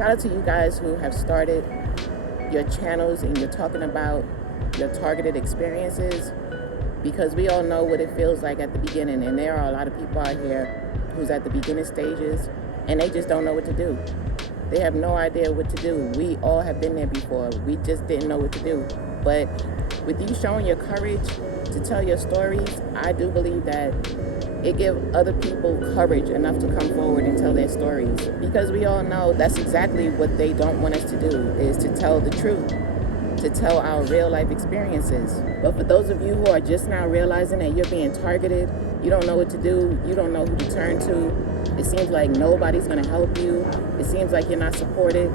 Shout out to you guys who have started your channels and you're talking about your targeted experiences, because we all know what it feels like at the beginning, and there are a lot of people out here who's at the beginning stages and they just don't know what to do. They have no idea what to do. We all have been there before. We just didn't know what to do. But with you showing your courage to tell your stories, I do believe that it gives other people courage enough to come forward and tell their stories, because we all know that's exactly what they don't want us to do, is to tell the truth, to tell our real life experiences. But for those of you who are just now realizing that you're being targeted, you don't know what to do, you don't know who to turn to, it seems like nobody's going to help you, it seems like you're not supported,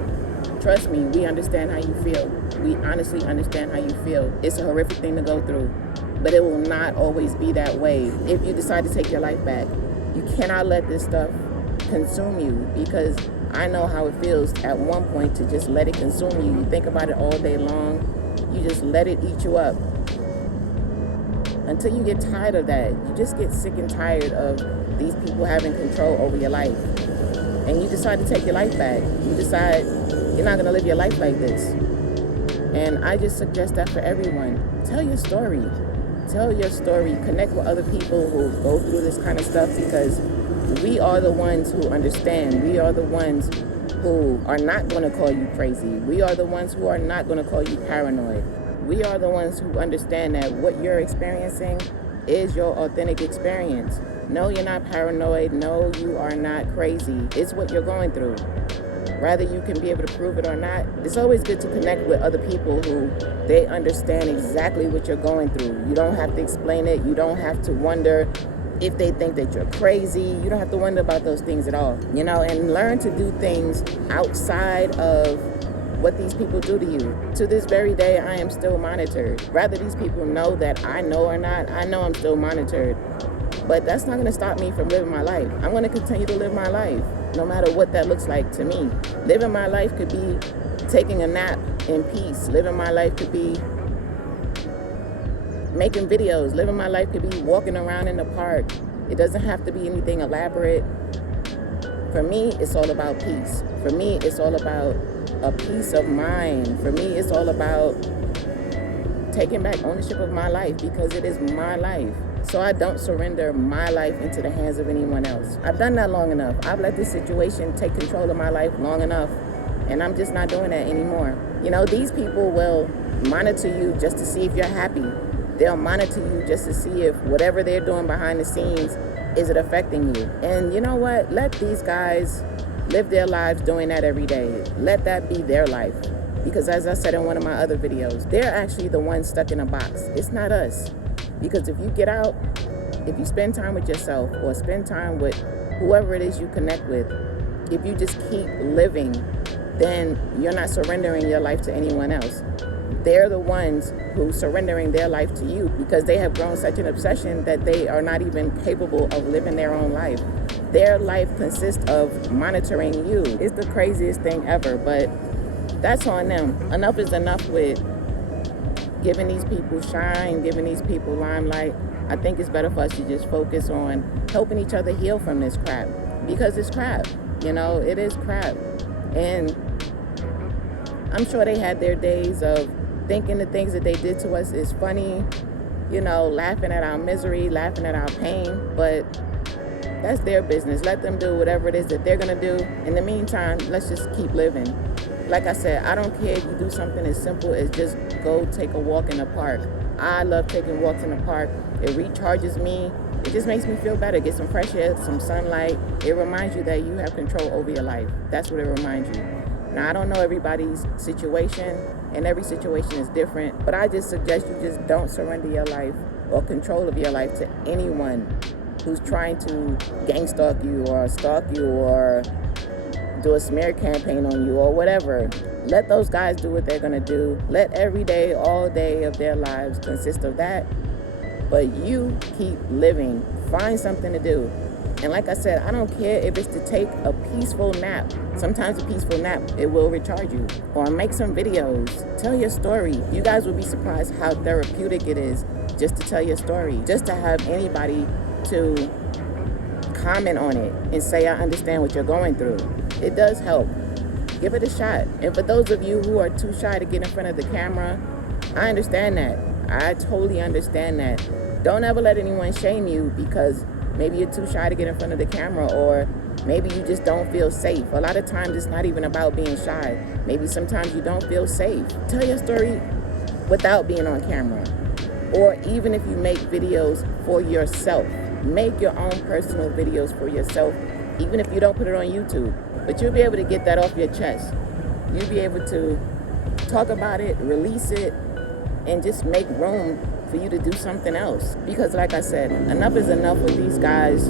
trust me, we understand how you feel. We honestly understand how you feel. It's a horrific thing to go through, but it will not always be that way. If you decide to take your life back, you cannot let this stuff consume you, because I know how it feels at one point to just let it consume you. You think about it all day long. You just let it eat you up until you get tired of that. You just get sick and tired of these people having control over your life. And you decide to take your life back. You decide you're not going to live your life like this. And I just suggest that for everyone. Tell your story. Tell your story. Connect with other people who go through this kind of stuff, because we are the ones who understand. We are the ones who are not going to call you crazy. We are the ones who are not going to call you paranoid. We are the ones who understand that what you're experiencing is your authentic experience. No, you're not paranoid. No, you are not crazy. It's what you're going through. Whether you can be able to prove it or not, it's always good to connect with other people who they understand exactly what you're going through. You don't have to explain it. You don't have to wonder if they think that you're crazy. You don't have to wonder about those things at all, and learn to do things outside of what these people do to you. To this very day, I am still monitored. Whether these people know that I know or not, I know I'm still monitored. But that's not going to stop me from living my life. I'm going to continue to live my life, no matter what that looks like to me. Living my life could be taking a nap in peace. Living my life could be making videos. Living my life could be walking around in the park. It doesn't have to be anything elaborate. For me, it's all about peace. For me, it's all about a peace of mind. For me, it's all about taking back ownership of my life, because it is my life. So I don't surrender my life into the hands of anyone else. I've done that long enough. I've let this situation take control of my life long enough, and I'm just not doing that anymore. These people will monitor you just to see if you're happy. They'll monitor you just to see if whatever they're doing behind the scenes, is it affecting you? And you know what? Let these guys live their lives doing that every day. Let that be their life. Because as I said in one of my other videos, they're actually the ones stuck in a box. It's not us. Because if you get out, if you spend time with yourself or spend time with whoever it is you connect with, if you just keep living, then you're not surrendering your life to anyone else. They're the ones who surrendering their life to you, because they have grown such an obsession that they are not even capable of living their own life. Their life consists of monitoring you. It's the craziest thing ever, but that's on them. Enough is enough with giving these people shine, giving these people limelight. I think it's better for us to just focus on helping each other heal from this crap, because it's crap. It is crap. And I'm sure they had their days of thinking the things that they did to us is funny, laughing at our misery, laughing at our pain, but that's their business. Let them do whatever it is that they're gonna do. In the meantime, let's just keep living. Like I said, I don't care if you do something as simple as just go take a walk in the park. I love taking walks in the park. It recharges me. It just makes me feel better. Get some fresh air, some sunlight. It reminds you that you have control over your life. That's what it reminds you. Now, I don't know everybody's situation, and every situation is different, but I just suggest you just don't surrender your life or control of your life to anyone who's trying to gang stalk you or stalk you or do a smear campaign on you or whatever. Let those guys do what they're gonna do. Let every day, all day of their lives consist of that. But you keep living. Find something to do. And like I said, I don't care if it's to take a peaceful nap. Sometimes a peaceful nap, it will recharge you. Or make some videos. Tell your story. You guys will be surprised how therapeutic it is just to tell your story. Just to have anybody to comment on it and say, I understand what you're going through. It does help. Give it a shot. And for those of you who are too shy to get in front of the camera, I understand that. I totally understand that. Don't ever let anyone shame you because maybe you're too shy to get in front of the camera, or maybe you just don't feel safe. A lot of times it's not even about being shy. Maybe sometimes you don't feel safe. Tell your story without being on camera. Or even if you make videos for yourself, make your own personal videos for yourself, even if you don't put it on YouTube. But you'll be able to get that off your chest. You'll be able to talk about it, release it, and just make room for you to do something else. Because like I said, enough is enough with these guys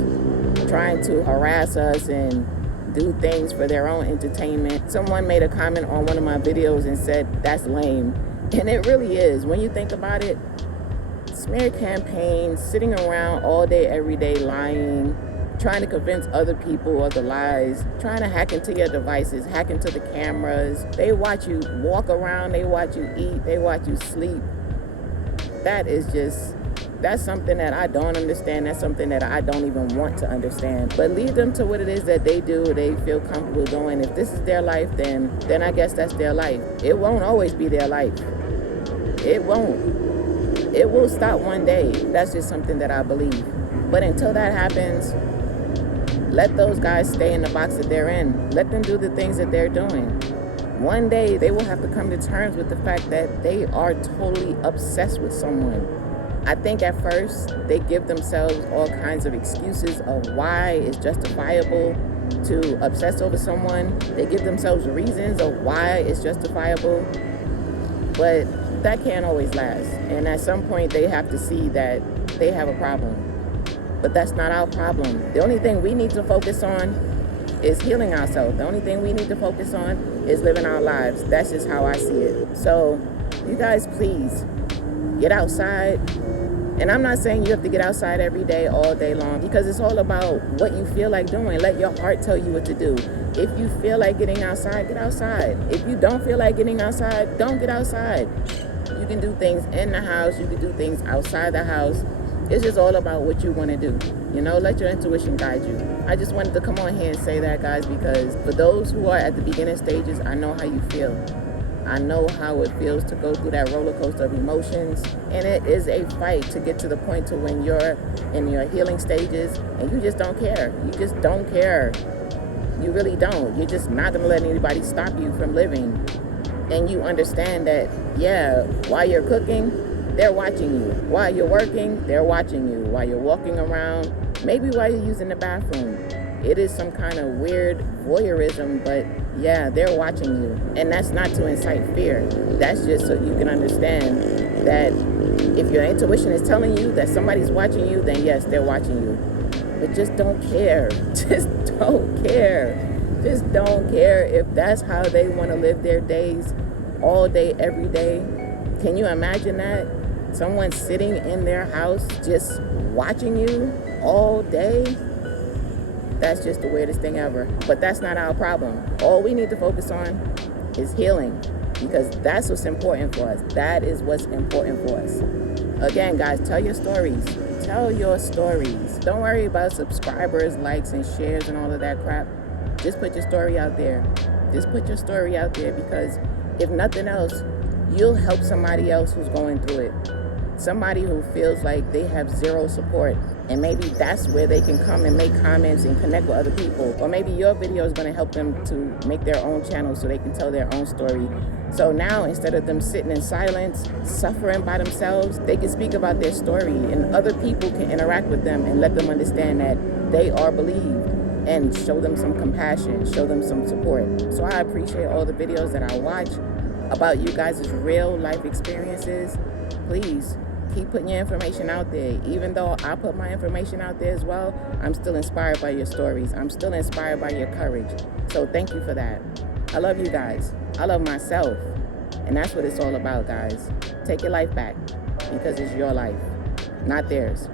trying to harass us and do things for their own entertainment. Someone made a comment on one of my videos and said, that's lame. And it really is. When you think about it, smear campaigns, sitting around all day, every day, lying, trying to convince other people of the lies, trying to hack into your devices, hack into the cameras. They watch you walk around, they watch you eat, they watch you sleep. That's something that I don't understand. That's something that I don't even want to understand. But leave them to what it is that they do, they feel comfortable doing. If this is their life, then I guess that's their life. It won't always be their life. It won't. It will stop one day. That's just something that I believe. But until that happens, let those guys stay in the box that they're in. Let them do the things that they're doing. One day, they will have to come to terms with the fact that they are totally obsessed with someone. I think at first, they give themselves all kinds of excuses of why it's justifiable to obsess over someone. They give themselves reasons of why it's justifiable. But that can't always last. And at some point, they have to see that they have a problem. But that's not our problem. The only thing we need to focus on is healing ourselves. The only thing we need to focus on is living our lives. That's just how I see it. So you guys, please get outside. And I'm not saying you have to get outside every day, all day long, because it's all about what you feel like doing. Let your heart tell you what to do. If you feel like getting outside, get outside. If you don't feel like getting outside, don't get outside. You can do things in the house. You can do things outside the house. It's just all about what you want to do. You know, let your intuition guide you. I just wanted to come on here and say that, guys, because for those who are at the beginning stages, I know how you feel. I know how it feels to go through that roller coaster of emotions. And it is a fight to get to the point to when you're in your healing stages and you just don't care. You just don't care. You really don't. You're just not going to let anybody stop you from living. And you understand that, yeah, while you're cooking, they're watching you. While you're working, they're watching you. While you're walking around, maybe while you're using the bathroom. It is some kind of weird voyeurism, but yeah, they're watching you. And that's not to incite fear. That's just so you can understand that if your intuition is telling you that somebody's watching you, then yes, they're watching you. But just don't care. Just don't care. Just don't care if that's how they want to live their days all day, every day. Can you imagine that? Someone sitting in their house just watching you all day? That's just the weirdest thing ever. But that's not our problem. All we need to focus on is healing, because that's what's important for us. That is what's important for us. Again, guys, tell your stories. Tell your stories. Don't worry about subscribers, likes, and shares and all of that crap. Just put your story out there. Just put your story out there, because if nothing else, you'll help somebody else who's going through it. Somebody who feels like they have zero support. And maybe that's where they can come and make comments and connect with other people. Or maybe your video is going to help them to make their own channel so they can tell their own story. So now, instead of them sitting in silence, suffering by themselves, they can speak about their story, and other people can interact with them and let them understand that they are believed, and show them some compassion, show them some support. So I appreciate all the videos that I watch about you guys' real life experiences. Please keep putting your information out there. Even though I put my information out there as well, I'm still inspired by your stories. I'm still inspired by your courage. So thank you for that. I love you guys. I love myself. And that's what it's all about, guys. Take your life back, because it's your life, not theirs.